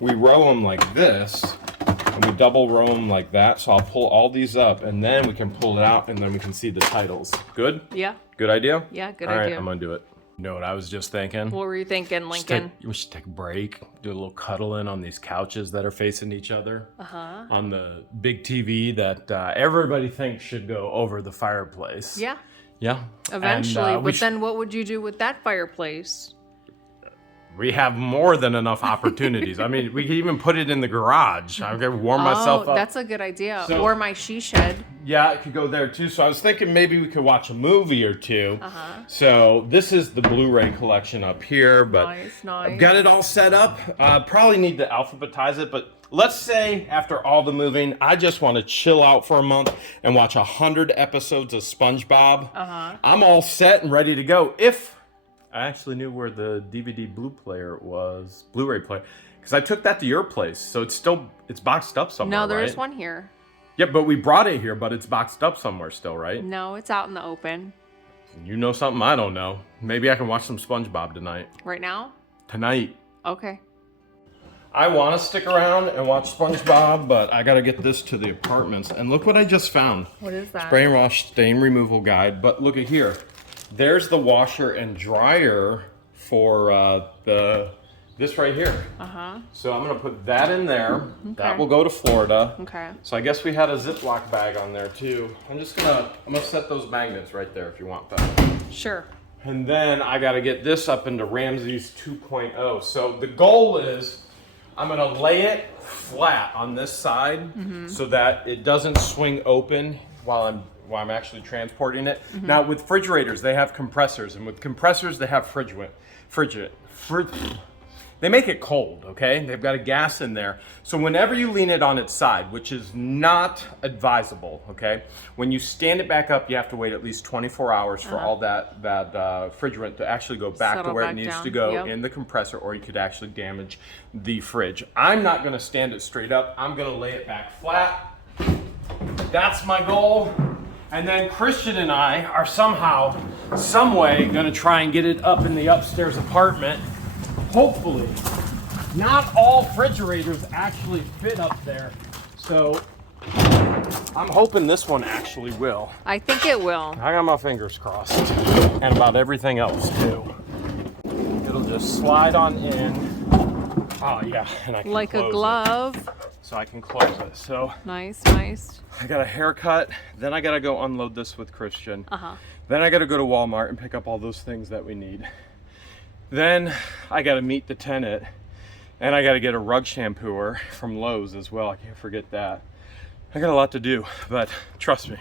We row them like this, and we double row them like that. So I'll pull all these up, and then we can pull it out, and then we can see the titles. Good? Yeah. Good idea? Yeah, good All right, idea. I'm gonna do it. You know what I was just thinking? What were you thinking, Lincoln? We should take a break, do a little cuddling on these couches that are facing each other. On the big TV that everybody thinks should go over the fireplace. Yeah. Yeah. Eventually, And, but then what would you do with that fireplace? we have more than enough opportunities. I mean, we could even put it in the garage. I'm gonna warm myself up. That's a good idea. So- or my she shed. Yeah, it could go there too. So I was thinking maybe we could watch a movie or two. So this is the Blu-ray collection up here, but Nice. I've got it all set up. Probably need to alphabetize it, but let's say after all the moving, I just want to chill out for a month and watch 100 episodes of SpongeBob. I'm all set and ready to go. If I actually knew where the DVD Blu-ray player, because I took that to your place, so it's boxed up somewhere. No, there right? is one here. Yep, but we brought it here, but it's boxed up somewhere still, right? No, it's out in the open. You know something I don't know. Maybe I can watch some SpongeBob tonight. Right now? Tonight. Okay. I want to stick around and watch SpongeBob, but I got to get this to the apartments. And look what I just found. What is that? Spray and wash stain removal guide. But look at here. There's the washer and dryer for this right here. So I'm going to put that in there. That will go to Florida. Okay. So I guess we had a Ziploc bag on there too. I'm gonna set those magnets right there if you want that. Sure. And then I gotta get this up into Ramses 2.0. So the goal is I'm gonna lay it flat on this side so that it doesn't swing open while I'm actually transporting it. Now with refrigerators, they have compressors, and with compressors they have they make it cold, okay? They've got a gas in there. So whenever you lean it on its side, which is not advisable, okay? When you stand it back up, you have to wait at least 24 hours for all that refrigerant to actually go back Settle to where back it needs down. to go Yep. in the compressor, or you could actually damage the fridge. I'm not gonna stand it straight up. I'm gonna lay it back flat. That's my goal. And then Christian and I are somehow, some way, gonna try and get it up in the upstairs apartment. Hopefully. Not all refrigerators actually fit up there. So I'm hoping this one actually will. I think it will. I got my fingers crossed. And about everything else too. it'll just slide on in. Oh yeah, and I can Like a close glove. it. So I can close it. So Nice, nice. I got a haircut, then I gotta go unload this with Christian. Uh-huh. Then I gotta go to Walmart and pick up all those things that we need. Then I gotta meet the tenant, and I gotta get a rug shampooer from Lowe's as well. I can't forget that. I got a lot to do, but trust me,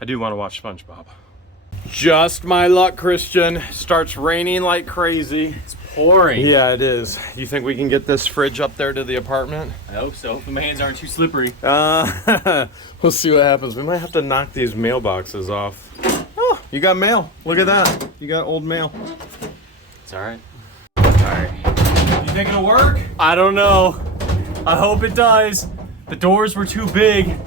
I do want to watch SpongeBob. Just my luck, Christian. Starts raining like crazy. It's pouring. Yeah, it is. You think we can get this fridge up there to the apartment? I hope so. If my hands aren't too slippery. We'll see what happens. We might have to knock these mailboxes off. Oh, you got mail. Look at that. You got old mail. It's all right. You think it'll work? I don't know. I hope it does. The doors were too big.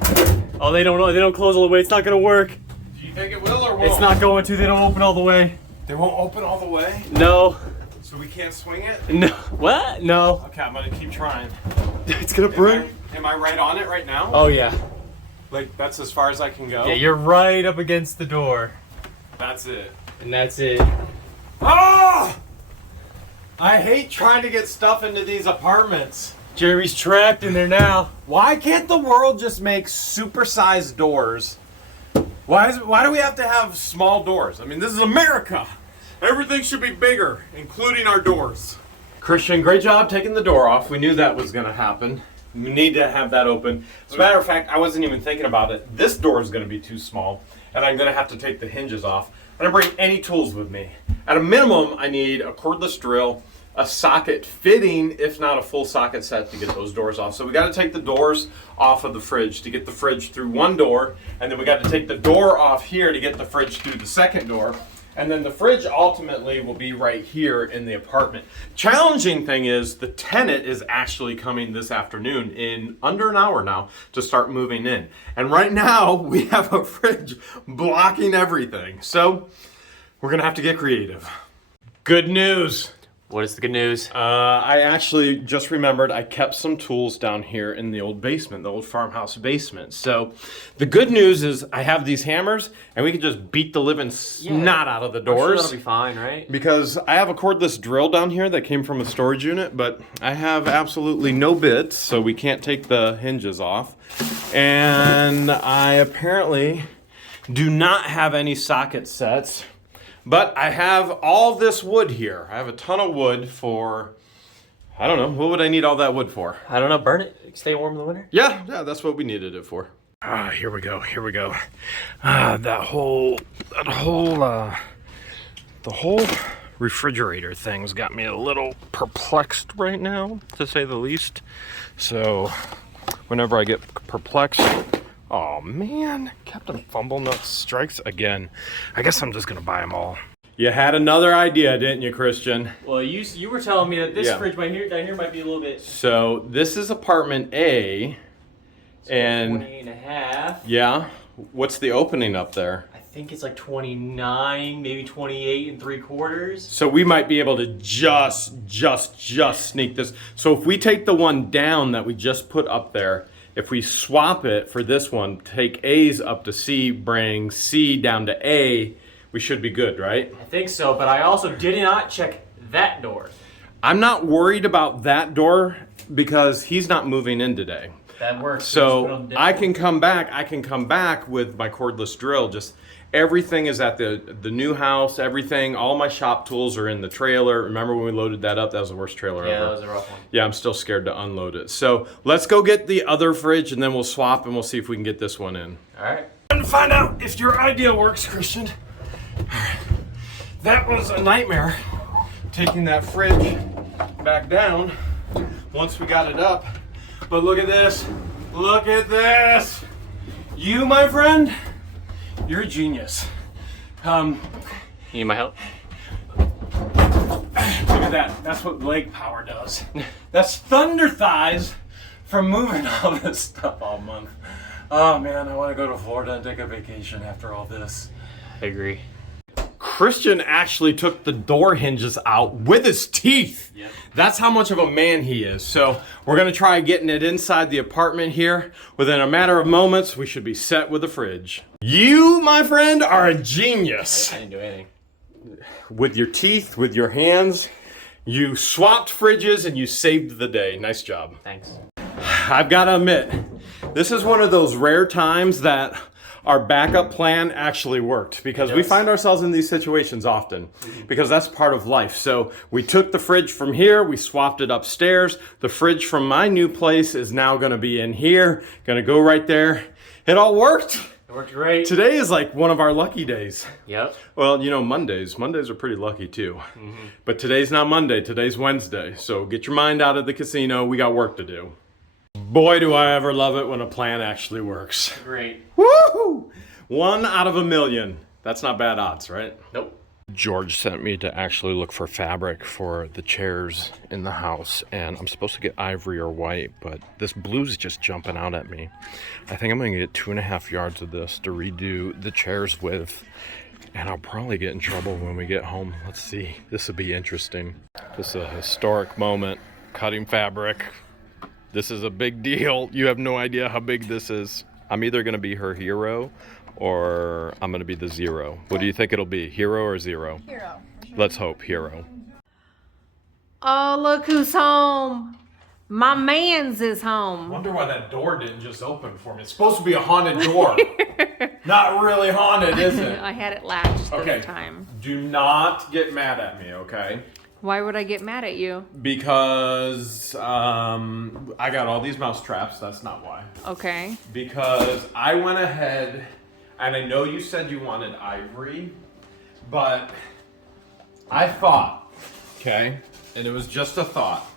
Oh, they don't know. They don't close all the way. It's not gonna work. Do you think it will or won't? It's not going to. They don't open all the way. They won't open all the way? No. So we can't swing it? No. What? No. Okay, I'm gonna keep trying. It's gonna break. Am I right on it right now? Oh yeah. Like, that's as far as I can go? Yeah, you're right up against the door. That's it. And that's it. Oh! I hate trying to get stuff into these apartments. Jerry's trapped in there now. Why can't the world just make supersized doors? Why do we have to have small doors? I mean, this is America. Everything should be bigger, including our doors. Christian, great job taking the door off. We knew that was going to happen. We need to have that open. As a matter of fact, I wasn't even thinking about it. This door is going to be too small, and I'm going to have to take the hinges off. I don't bring any tools with me. At a minimum, I need a cordless drill, a socket fitting, if not a full socket set, to get those doors off. So we got to take the doors off of the fridge to get the fridge through one door, and then we got to take the door off here to get the fridge through the second door. And then the fridge ultimately will be right here in the apartment. Challenging thing is the tenant is actually coming this afternoon in under an hour now to start moving in. And right now we have a fridge blocking everything. So we're gonna have to get creative. Good news. What is the good news? I actually just remembered I kept some tools down here in the old basement, the old farmhouse basement. So the good news is I have these hammers and we can just beat the living snot out of the I'm sure doors. that'll be fine, right? Because I have a cordless drill down here that came from a storage unit, but I have absolutely no bits, so we can't take the hinges off. And I apparently do not have any socket sets. But I have all this wood here. I have a ton of wood for, I don't know, what would I need all that wood for? I don't know. Burn it. Stay warm in the winter. Yeah, that's what we needed it for. Here we go. The whole refrigerator thing's got me a little perplexed right now, to say the least. So whenever I get perplexed, oh man, Captain Fumblenut strikes again. I guess I'm just gonna buy them all. You had another idea, didn't you, Christian? Well, you were telling me that this fridge down here might be a little bit. So this is apartment A, and 28 and a half. yeah, what's the opening up there? I think it's like 29, maybe 28 and 3/4. So we might be able to just sneak this. So if we take the one down that we just put up there, if we swap it for this one, take A's up to C, bring C down to A, we should be good, right? I think so, but I also did not check that door. I'm not worried about that door because he's not moving in today. That works. So I can come back with my cordless drill. Just everything is at the new house, everything, all my shop tools are in the trailer. Remember when we loaded that up? That was the worst trailer ever. Yeah, that was a rough one. Yeah, I'm still scared to unload it. So let's go get the other fridge and then we'll swap and we'll see if we can get this one in. All right. And find out if your idea works, Christian. That was a nightmare, taking that fridge back down once we got it up. But look at this. Look at this. You, my friend, you're a genius. You need my help? Look at that. That's what leg power does. That's thunder thighs from moving all this stuff all month. Oh man, I want to go to Florida and take a vacation after all this. I agree. Christian actually took the door hinges out with his teeth. Yep. That's how much of a man he is. So we're gonna try getting it inside the apartment here. Within a matter of moments, we should be set with a fridge. You, my friend, are a genius. I didn't do anything. With your teeth, with your hands, You swapped fridges and you saved the day. Nice job. Thanks. I've got to admit, this is one of those rare times that our backup plan actually worked, because we find ourselves in these situations often, because that's part of life. So we took the fridge from here, we swapped it upstairs. The fridge from my new place is now going to be in here, going to go right there. It all worked. It worked great. Today is like one of our lucky days. Yep. Well, you know, Mondays are pretty lucky too. But today's not Monday, today's Wednesday. So get your mind out of the casino, we got work to do. Boy, do I ever love it when a plan actually works. Great. Woohoo! 1 out of a million. That's not bad odds, right? Nope. George sent me to actually look for fabric for the chairs in the house, and I'm supposed to get ivory or white, but this blue's just jumping out at me. I think I'm gonna get 2.5 yards of this to redo the chairs with, and I'll probably get in trouble when we get home. Let's see. This will be interesting. This is a historic moment. Cutting fabric. This is a big deal. You have no idea how big this is. I'm either gonna be her hero or I'm gonna be the zero. What do you think it'll be, hero or zero? Hero. Let's hope hero. Oh, look who's home. My man's is home. Wonder why that door didn't just open for me. It's supposed to be a haunted door. Not really haunted, is it? I had it latched this time. Do not get mad at me, okay? Why would I get mad at you? Because I got all these mouse traps. That's not why. Okay. Because I went ahead, and I know you said you wanted ivory, but I thought, okay, and it was just a thought.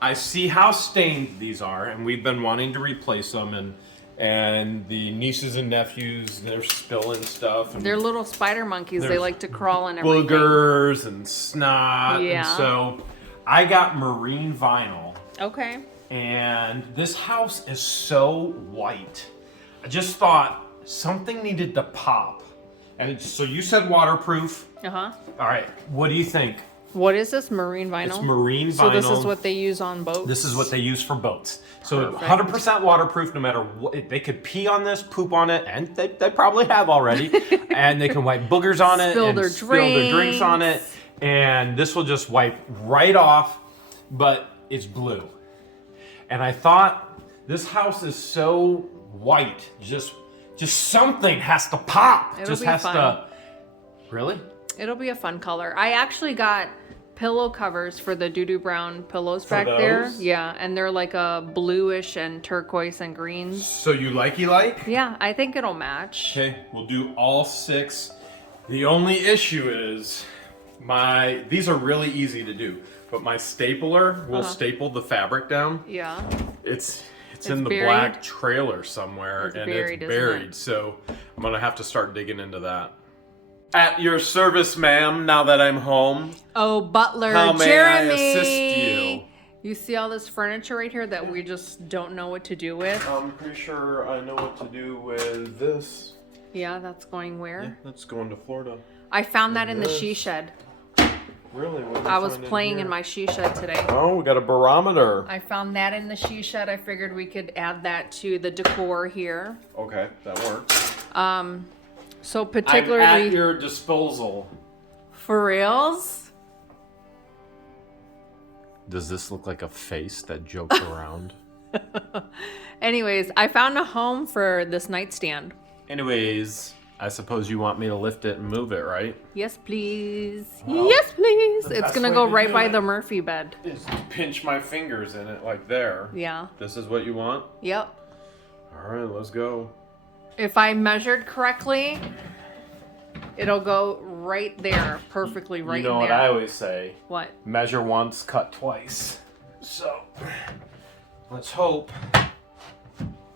I see how stained these are, and we've been wanting to replace them, and the nieces and nephews, they're spilling stuff. And they're little spider monkeys. They like to crawl in everything. Boogers and snot. Yeah. And so I got marine vinyl. Okay. And this house is so white. I just thought something needed to pop. And so you said waterproof. All right. What do you think? What is this, marine vinyl? It's marine vinyl. So this is what they use on boats? This is what they use for boats. So Perfect. 100% waterproof, no matter what. They could pee on this, poop on it, and they probably have already. And they can wipe boogers on it and spill their drinks on it. And this will just wipe right off, but it's blue. And I thought, this house is so white. Just something has to pop. It'll just be has fun. to. Really? It'll be a fun color. I actually got pillow covers for the doo-doo brown pillows back there. those? Yeah, and they're like a bluish and turquoise and greens. So you like? Yeah, I think it'll match. Okay, we'll do all 6. The only issue is these are really easy to do, but my stapler will staple the fabric down. Yeah. It's in the buried? black trailer somewhere, It's and buried, it's isn't buried. it? So I'm gonna have to start digging into that. At your service, ma'am. Now that I'm home. Oh, butler How may Jeremy. I assist you? You see all this furniture right here that we just don't know what to do with? I'm pretty sure I know what to do with this. Yeah, that's going where? That's going to Florida. I found that in the she shed. Really? What did you I was find playing here? in my she shed today. Oh, we got a barometer. I found that in the she shed. I figured we could add that to the decor here. Okay, that works. So I'm particularly at your disposal. for reals. Does this look like a face that jokes around? Anyways, I found a home for this nightstand. Anyways, I suppose you want me to lift it and move it, right? Yes, please. Well, Yes, please. the It's best gonna way go to right do by it the Murphy bed. Is to pinch my fingers in it like there. Yeah. This is what you want? Yep. All right, let's go. If I measured correctly, it'll go right there, perfectly right You know in what there. I always say? What? Measure once, cut twice. So, let's hope.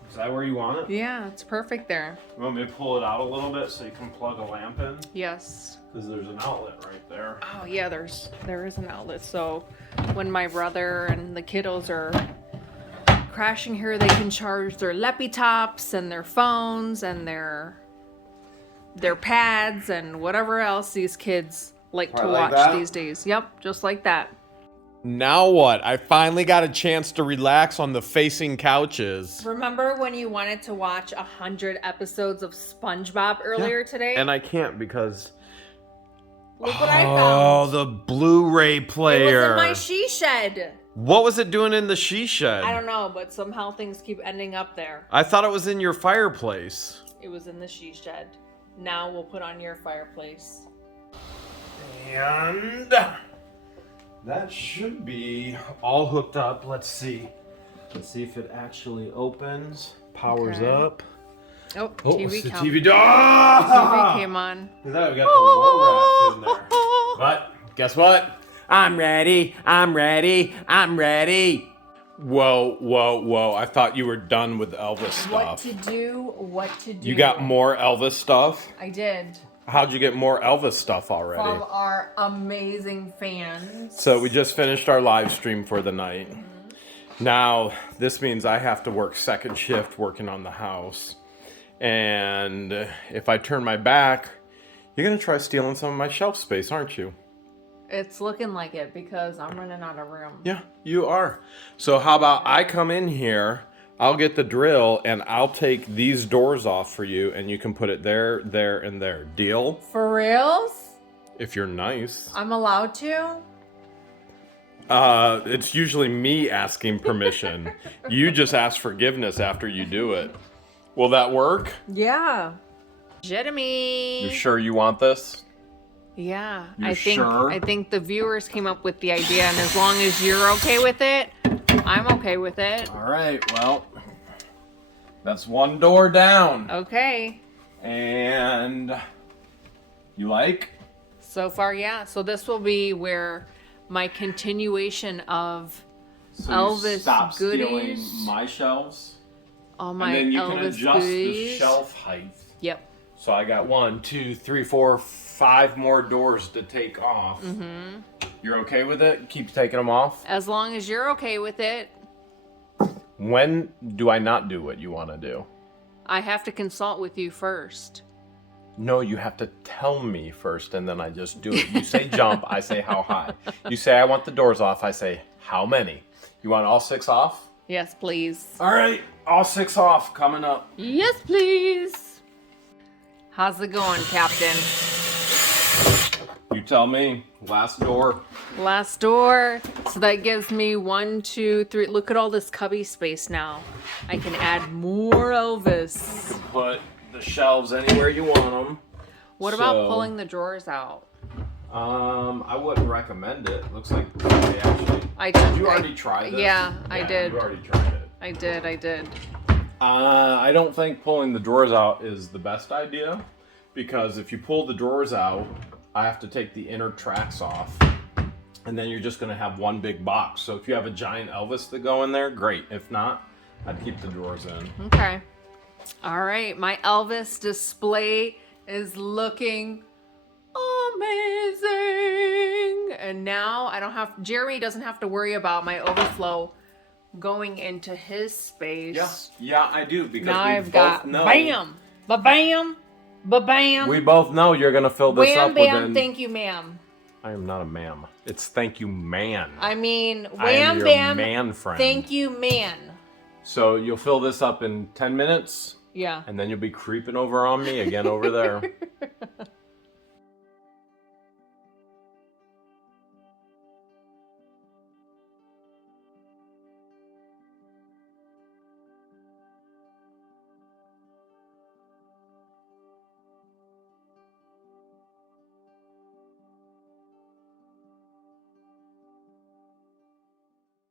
Is that where you want it? Yeah, it's perfect there. You want me to pull it out a little bit so you can plug a lamp in? Yes. Because there's an outlet right there. Oh yeah, there is an outlet. So when my brother and the kiddos are crashing here, they can charge their laptops and their phones and their pads and whatever else these kids like to Right, like watch that? these days. Yep, just like that. Now what? I finally got a chance to relax on the facing couches. Remember when you wanted to watch 100 episodes of SpongeBob earlier today? And I can't because Look what I Oh, found. the Blu-ray player. It was in my she shed. What was it doing in the she shed? I don't know, but somehow things keep ending up there. I thought it was in your fireplace. It was in the she shed. Now we'll put on your fireplace. And that should be all hooked up. Let's see. Let's see if it actually opens. Powers Okay. up. Oh, Oh, TV it's the come. TV. Ah! TV came on. Look at that, we got the war rats in there. But guess what? I'm ready. I'm ready. I'm ready. Whoa, whoa, whoa. I thought you were done with Elvis stuff. What to do, what to do. You got more Elvis stuff? I did. How'd you get more Elvis stuff already? From our amazing fans. So we just finished our live stream for the night. Now, this means I have to work second shift working on the house. And if I turn my back, you're going to try stealing some of my shelf space, aren't you? It's looking like it because I'm running out of room. Yeah, you are. So how about I come in here, I'll get the drill, and I'll take these doors off for you, and you can put it there, there, and there. Deal? For reals? If you're nice. I'm allowed to? It's usually me asking permission. You just ask forgiveness after you do it. Will that work? Yeah. Jeremy. You sure you want this? Yeah. You sure? I think the viewers came up with the idea, and as long as you're okay with it, I'm okay with it. All right, well, that's one door down. Okay. And you like? So far, yeah. So this will be where my continuation of So Elvis you stop goodies. stealing my shelves, all my and then you Elvis can adjust goodies. the shelf height. Yep. So I got 1, 2, 3, 4, 5 more doors to take off. Mm-hmm. You're okay with it? Keep taking them off? As long as you're okay with it, When do I not do what you want to do? I have to consult with you first. No, you have to tell me first, and then I just do it. You say jump, I say how high. You say I want the doors off, I say how many. You want all 6 off? Yes, please. All right, all 6 off coming up. Yes, please. How's it going, Captain? You tell me. Last door. Last door. So that gives me 1, 2, 3. Look at all this cubby space now. I can add more Elvis. You can put the shelves anywhere you want them. What about pulling the drawers out? I wouldn't recommend it. Looks like they actually. Did you already try this? Yeah, I did. You already tried it. I did. I don't think pulling the drawers out is the best idea, because if you pull the drawers out, I have to take the inner tracks off, and then you're just going to have one big box. So if you have a giant Elvis to go in there, great. If not, I'd keep the drawers in. Okay. All right, my Elvis display is looking amazing. And now Jeremy doesn't have to worry about my overflow going into his space. Yeah, I do, because Now we I've both got know. bam, ba-bam, ba-bam. We both know you're going to fill this Wham, up bam, within... thank you, ma'am. I am not a ma'am. It's thank you, man. I mean, I am wham, your bam, man friend. thank you, man. So you'll fill this up in 10 minutes, Yeah. and then you'll be creeping over on me again over there.